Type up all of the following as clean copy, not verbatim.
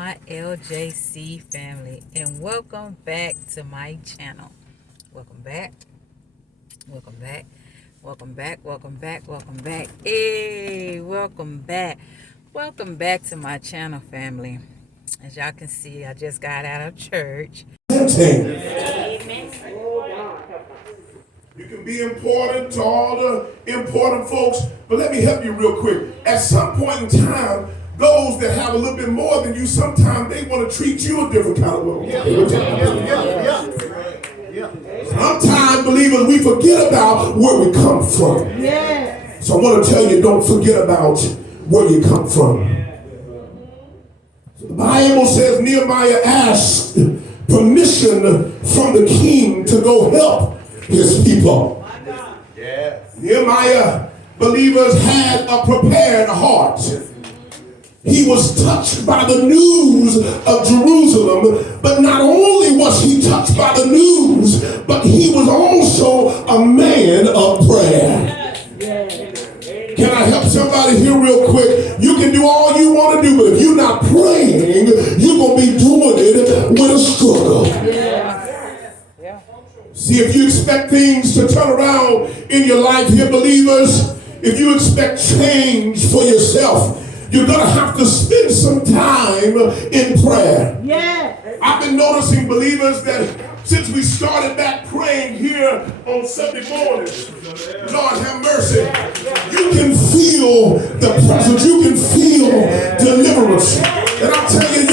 my LJC family, and welcome back to my channel. Welcome back. Welcome back. Welcome back. Welcome back. Welcome back. Hey, welcome back. Welcome back to my channel, family. As y'all can see, I just got out of church. You can be important to all the important folks, but let me help you real quick. At some point in time, those that have a little bit more than you, sometimes they want to treat you a different kind of way. Sometimes, believers, we forget about where we come from. So I want to tell you, don't forget about where you come from. So the Bible says Nehemiah asked permission from the king to go help his people. Nehemiah, believers, had a prepared heart. He was touched by the news of Jerusalem, but not only was he touched by the news, but he was also a man of prayer. Can I help somebody here real quick? You can do all you want to do, but if you're not praying, you're going to be doing it with a struggle. See, if you expect things to turn around in your life here, believers, if you expect change for yourself, you're going to have to spend some time in prayer. I've been noticing, believers, that since we started back praying here on Sunday mornings, Lord have mercy, you can feel the presence, you can feel deliverance. And I tell you,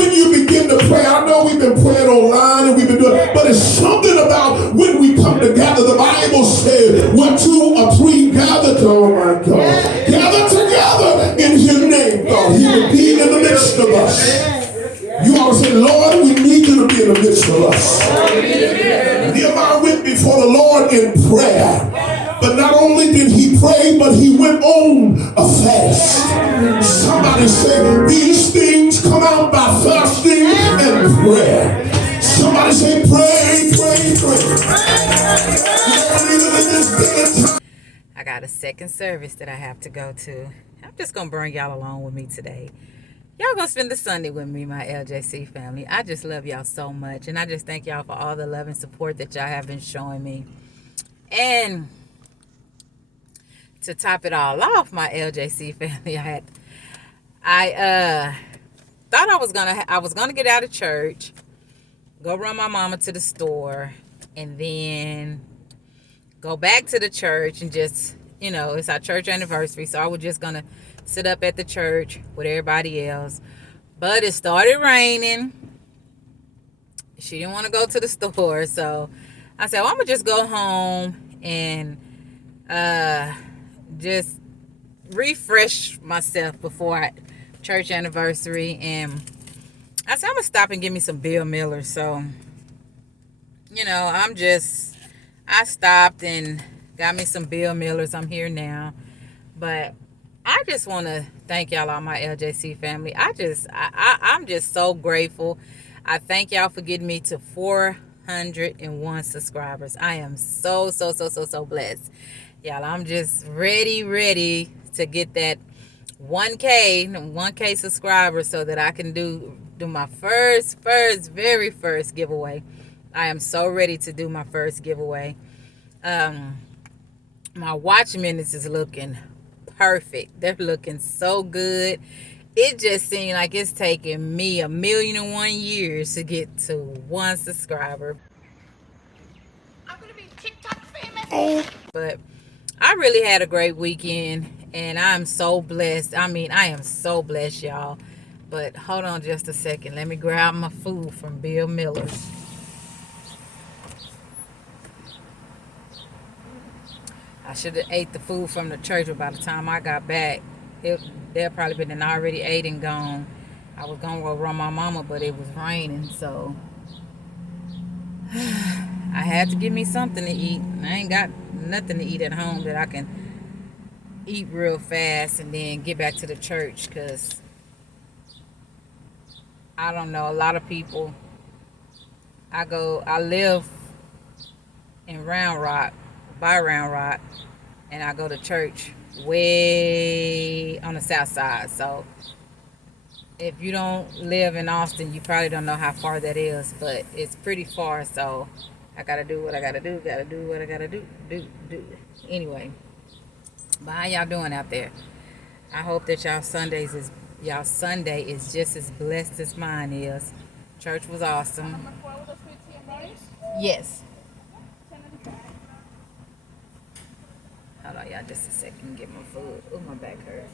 when you begin to pray, I know we've been praying online and we've been doing, but it's something about when we come together. The Bible says, when 2 or 3 gathered, oh my God, gather together in his name, God, he will be in the midst of us. You ought to say, Lord, we need you to be in the midst of us. Nehemiah went before the Lord in prayer. But not only did he pray, but he went on a fast. Somebody say, these things come out by fasting and prayer. Somebody say, pray, pray, pray. I got a second service that I have to go to. I'm just going to bring y'all along with me today. Y'all gonna spend the Sunday with me, my LJC family. I just love y'all so much. And I just thank y'all for all the love and support that y'all have been showing me. And to top it all off, my LJC family, I thought I was gonna get out of church, go run my mama to the store, and then go back to the church and just, it's our church anniversary. So I was just gonna sit up at the church with everybody else. But it started raining. She didn't want to go to the store. So I said, well, I'm going to just go home and just refresh myself before church anniversary. And I said, I'm going to stop and get me some Bill Miller. So, I stopped and got me some Bill Millers. I'm here now. But I just want to thank y'all, all my LJC family. I'm just so grateful. I thank y'all for getting me to 401 subscribers. I am so blessed. Y'all, I'm just ready to get that 1K subscribers so that I can do my very first giveaway. I am so ready to do my first giveaway. My watch minutes is looking perfect. They're looking so good. It just seemed like it's taking me 1,000,001 years to get to 1 subscriber. I'm gonna be TikTok famous. But I really had a great weekend, and I'm so blessed. I am so blessed, y'all. But hold on just a second. Let me grab my food from Bill Miller's. I should have ate the food from the church, but by the time I got back, they'll probably been already ate and gone. I was going to go run my mama, but it was raining, so I had to give me something to eat. I ain't got nothing to eat at home that I can eat real fast and then get back to the church, because I don't know, a lot of people, I live in Round Rock, by Round Rock, and I go to church way on the south side. So If you don't live in Austin, you probably don't know how far that is, but it's pretty far. So I gotta do what I gotta do. Gotta do what I gotta do. Do. Anyway, but how y'all doing out there? I hope that y'all Sunday is just as blessed as mine is. Church was awesome. Yes. Hold on, y'all, just a second. Get my food. Oh, my back hurts.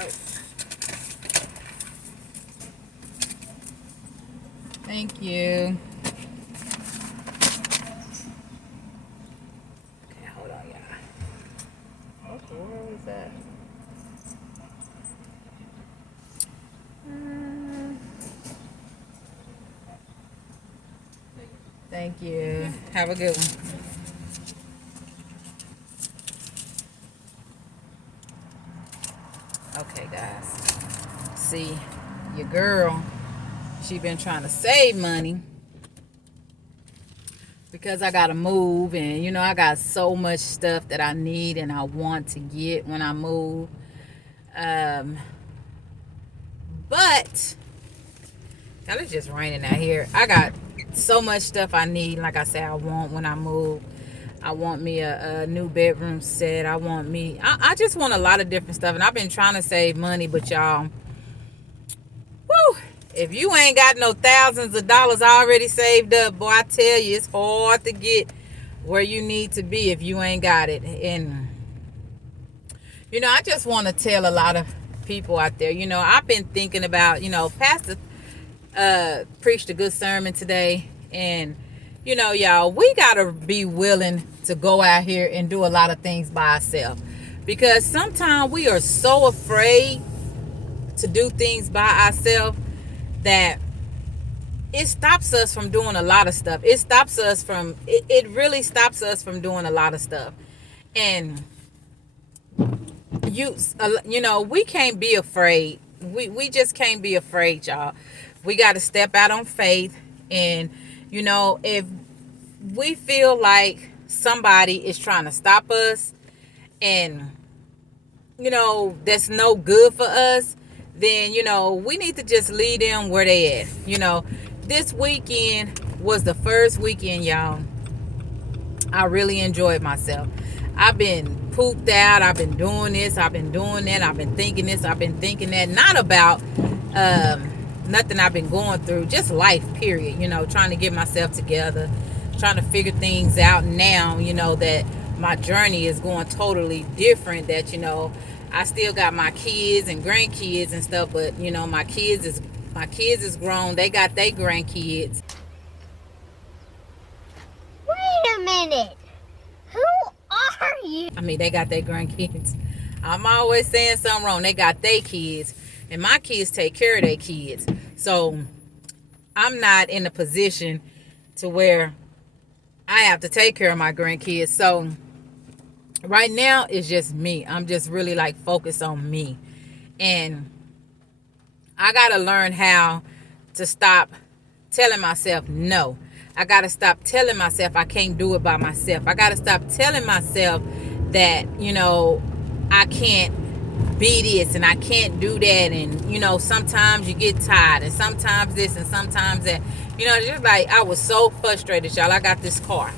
Oh. Thank you. Okay, hold on, y'all. What the world is that? Thank you. Have a good one. Okay, guys. See, your girl, she been trying to save money because I gotta move, and you know I got so much stuff that I need and I want to get when I move. But God, it's just raining out here. I got so much stuff I need. Like I said, I want when I move. I want me a new bedroom set. I just want a lot of different stuff. And I've been trying to save money, but y'all, woo, if you ain't got no thousands of dollars already saved up, boy, I tell you, it's hard to get where you need to be if you ain't got it. And, you know, I just want to tell a lot of people out there, you know, I've been thinking about, you know, Pastor preached a good sermon today, and you know, y'all, we gotta be willing to go out here and do a lot of things by ourselves, because sometimes we are so afraid to do things by ourselves that it stops us from doing a lot of stuff. It really stops us from doing a lot of stuff. And you know, we can't be afraid. We just can't be afraid, y'all. We got to step out on faith. And you know, if we feel like somebody is trying to stop us and you know that's no good for us, then you know we need to just leave them where they at. You know, this weekend was the first weekend, y'all, I really enjoyed myself. I've been pooped out. I've been doing this. I've been doing that. I've been thinking this. I've been thinking that. Not about nothing I've been going through. Just life, period. You know, trying to get myself together. Trying to figure things out now, you know, that my journey is going totally different. That, you know, I still got my kids and grandkids and stuff. But, you know, my kids is grown. They got their grandkids. Wait a minute. Who are you? I mean, they got their grandkids. I'm always saying something wrong. They got their kids, and my kids take care of their kids. So I'm not in a position to where I have to take care of my grandkids. So right now it's just me. I'm just really like focused on me. And I got to learn how to stop telling myself no. I got to stop telling myself I can't do it by myself. I got to stop telling myself that, you know, I can't be this and I can't do that. And, you know, sometimes you get tired and sometimes this and sometimes that. You know, just like I was so frustrated, y'all. I got this car.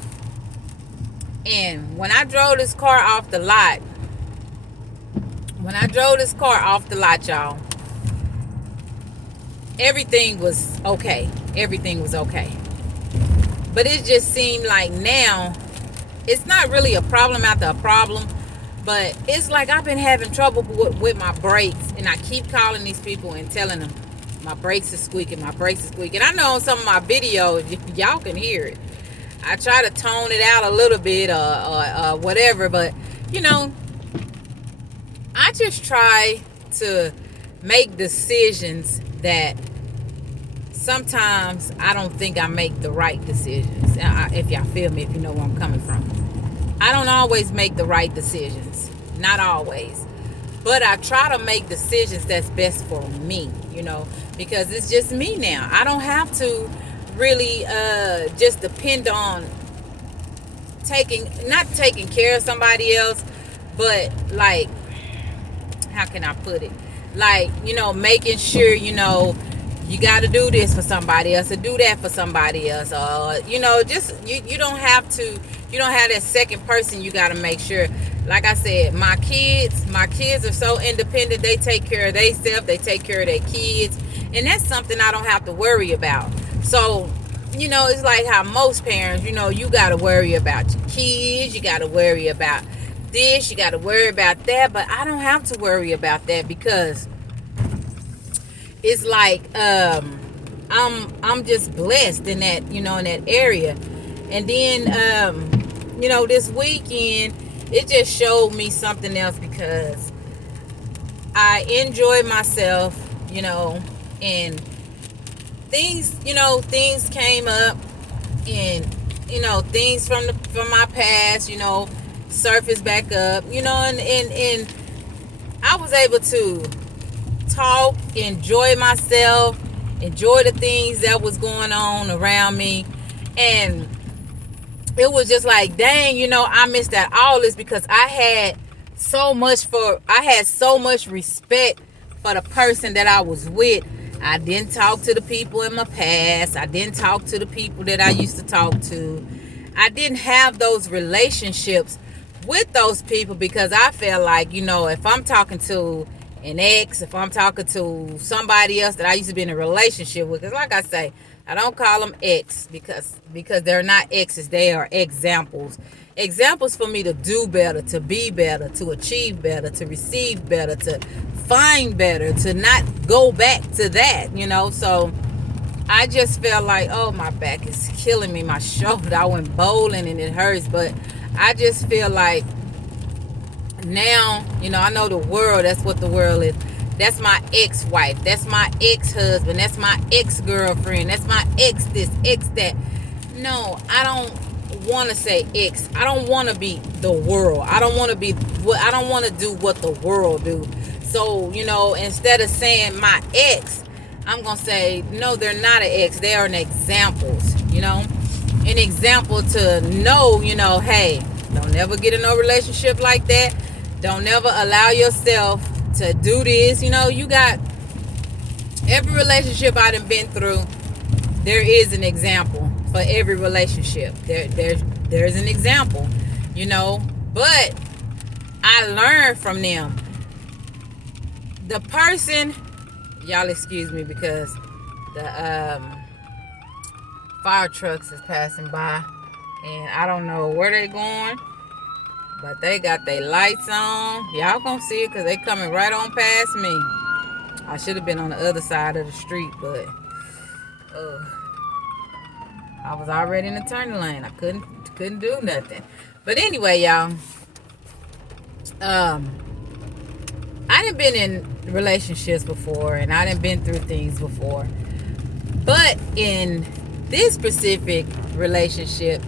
And when I drove this car off the lot, y'all, everything was okay. Everything was okay. But it just seemed like now it's not really a problem after a problem, but it's like I've been having trouble with my brakes, and I keep calling these people and telling them my brakes is squeaking. I know on some of my videos y'all can hear it. I try to tone it out a little bit or whatever, but you know, I just try to make decisions that sometimes I don't think I make the right decisions. If y'all feel me, if you know where I'm coming from. I don't always make the right decisions. Not always. But I try to make decisions that's best for me, you know, because it's just me now. I don't have to really just depend on not taking care of somebody else, but like, how can I put it? Like, making sure, you got to do this for somebody else or do that for somebody else. Just, you don't have that second person. You got to make sure, like I said, my kids are so independent. They take care of themselves. They take care of their kids. And that's something I don't have to worry about. So, it's like how most parents, you got to worry about your kids. You got to worry about this. You got to worry about that. But I don't have to worry about that because it's like I'm just blessed in that, in that area. And then, this weekend, it just showed me something else because I enjoyed myself, and things came up, and things from my past, surfaced back up, and I was able to talk, enjoy myself, enjoy the things that was going on around me. And it was just like, dang, I missed out all this because I had so much respect for the person that I was with. I didn't talk to the people in my past. I didn't talk to the people that I used to talk to. I didn't have those relationships with those people because I felt like, if I'm talking to an ex, if I'm talking to somebody else that I used to be in a relationship with, because like I say, I don't call them ex because they're not exes. They are examples for me to do better, to be better, to achieve better, to receive better, to find better, to not go back to that, so I just felt like, oh, my back is killing me, my shoulder. I went bowling and it hurts, but I just feel like now, I know the world, that's what the world is. That's my ex-wife. That's my ex-husband. That's my ex-girlfriend. That's my ex this, ex that. No, I don't want to say ex. I don't want to be the world. I don't want to do what the world do. So, instead of saying my ex, I'm going to say, no, they're not an ex. They are an examples, an example to know, hey, don't never get in no relationship like that. Don't never allow yourself to do this. You got every relationship I done been through. There is an example for every relationship. There's an example, but I learned from them. The person, y'all excuse me because the fire trucks is passing by and I don't know where they going. But they got their lights on. Y'all gonna see it because they coming right on past me. I should have been on the other side of the street, but I was already in the turning lane. I couldn't do nothing. But anyway, y'all, I done been in relationships before, and I done been through things before. But in this specific relationship,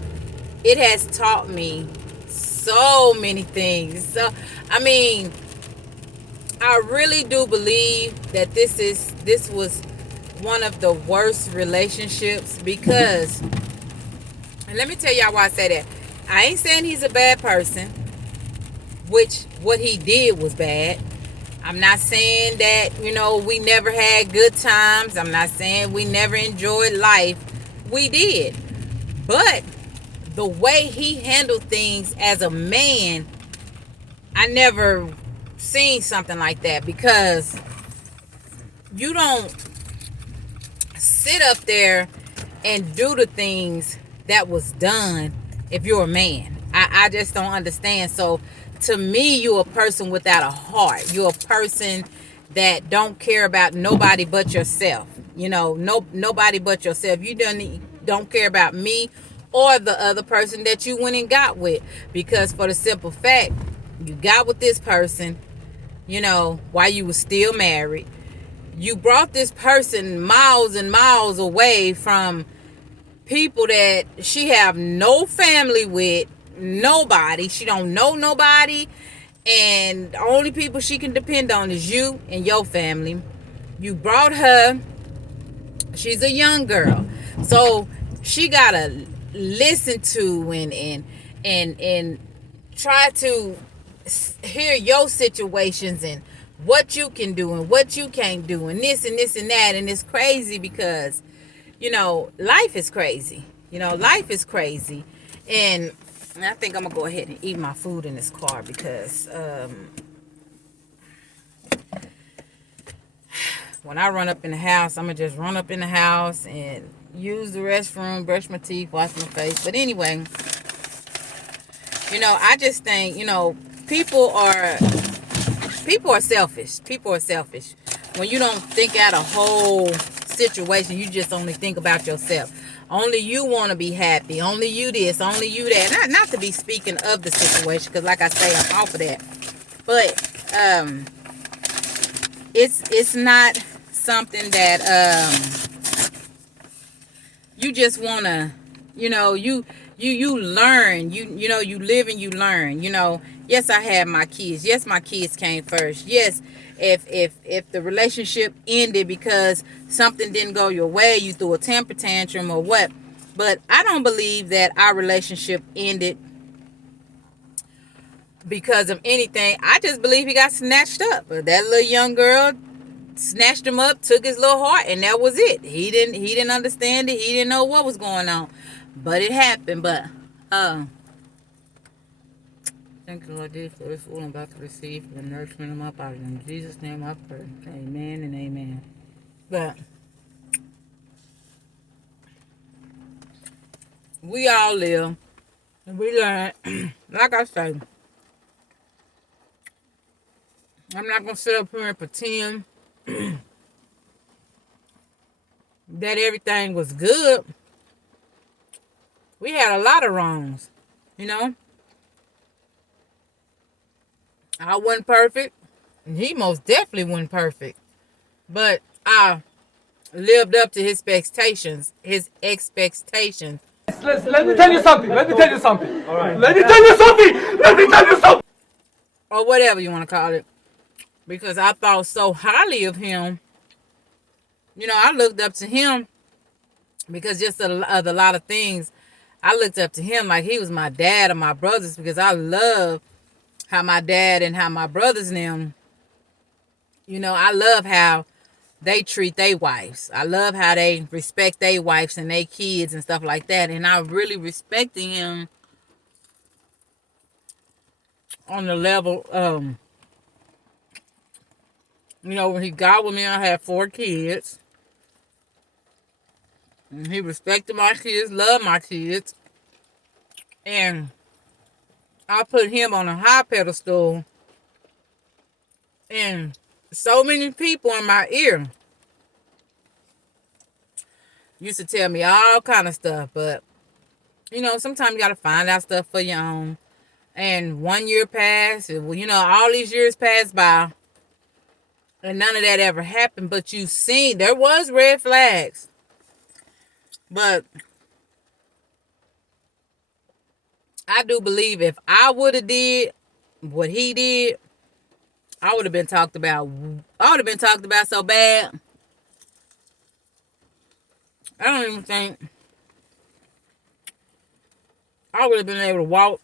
it has taught me so many things. So, I really do believe that this was one of the worst relationships because, and let me tell y'all why I say that. I ain't saying he's a bad person, which what he did was bad. I'm not saying that, we never had good times. I'm not saying we never enjoyed life. We did. But the way he handled things as a man, I never seen something like that because you don't sit up there and do the things that was done if you're a man. I just don't understand. So to me, you're a person without a heart. You're a person that don't care about nobody but yourself. Nobody but yourself. You don't care about me or the other person that you went and got with, because for the simple fact, you got with this person, while you were still married. You brought this person miles and miles away from people that she have no family with, nobody. She don't know nobody, and the only people she can depend on is you and your family. You brought her. She's a young girl, so she gotta listen to and try to hear your situations and what you can do and what you can't do and this and this and that. And it's crazy because, life is crazy. Life is crazy. And I think I'm going to go ahead and eat my food in this car because when I run up in the house, I'm going to just run up in the house and use the restroom, brush my teeth, wash my face. But anyway, I just think, people are selfish. People are selfish. When you don't think out a whole situation, you just only think about yourself. Only you want to be happy. Only you this, only you that. Not to be speaking of the situation, because like I say, I'm off of that. But it's not something that you just want to, you learn. You live and you learn. Yes, I had my kids. Yes, my kids came first. Yes, if the relationship ended because something didn't go your way, you threw a temper tantrum or what. But I don't believe that our relationship ended because of anything. I just believe he got snatched up. That little young girl snatched him up, took his little heart, and that was it. He didn't understand it. He didn't know what was going on. But it happened. But thank you, Lord Jesus, for this food I'm about to receive, for the nourishment of my body. In Jesus' name I pray. Amen and amen. But we all live and we learn. Like I say, I'm not going to sit up here and pretend that everything was good. We had a lot of wrongs, I wasn't perfect. And he most definitely wasn't perfect. But I lived up to his expectations. Let me tell you something. All right. Let me tell you something. Or whatever you want to call it. Because I thought so highly of him. I looked up to him because just a lot of things. I looked up to him like he was my dad or my brothers, because I love how my dad and how my brothers and them, I love how they treat their wives. I love how they respect their wives and their kids and stuff like that. And I really respected him on the level, when he got with me, I had 4 kids. And he respected my kids, loved my kids. And I put him on a high pedestal. And so many people in my ear used to tell me all kind of stuff. But, sometimes you got to find out stuff for your own. And 1 year passed. All these years passed by. And none of that ever happened. But you seen, there was red flags. But I do believe if I would have did what he did, I would have been talked about. I would have been talked about so bad. I don't even think I would have been able to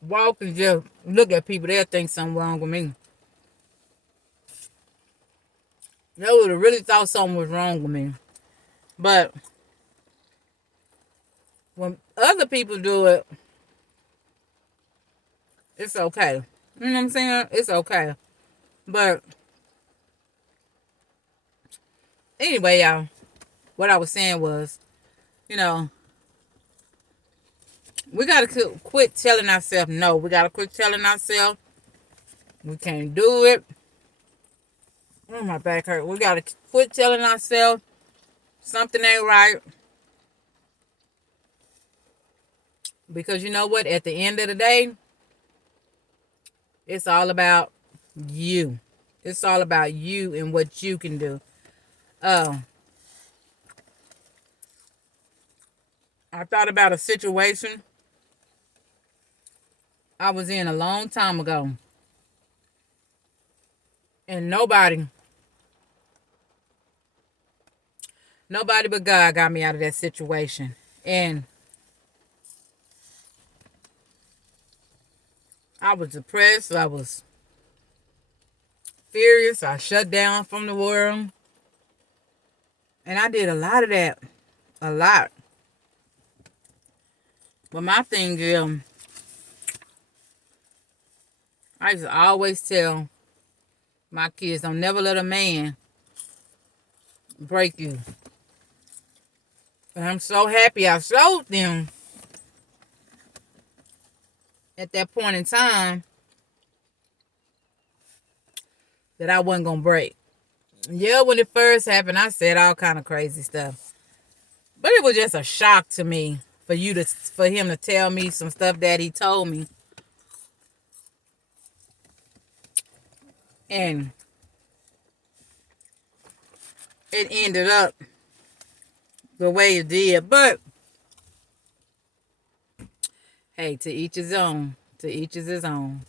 walk and just look at people. They'll think something wrong with me. They would have really thought something was wrong with me. But when other people do it, it's okay. You know what I'm saying? It's okay. But anyway, y'all, what I was saying was, we got to quit telling ourselves no. We got to quit telling ourselves we can't do it. Oh, my back hurt. We got to quit telling ourselves something ain't right. Because you know what? At the end of the day, it's all about you. It's all about you and what you can do. I thought about a situation I was in a long time ago. And nobody but God got me out of that situation. And I was depressed. I was furious. I shut down from the world. And I did a lot of that. A lot. But my thing is, I used to always tell my kids, don't never let a man break you. And I'm so happy I showed them at that point in time that I wasn't going to break. Yeah, when it first happened, I said all kind of crazy stuff. But it was just a shock to me for him to tell me some stuff that he told me. And it ended up the way it did. But hey, to each his own. To each is his own.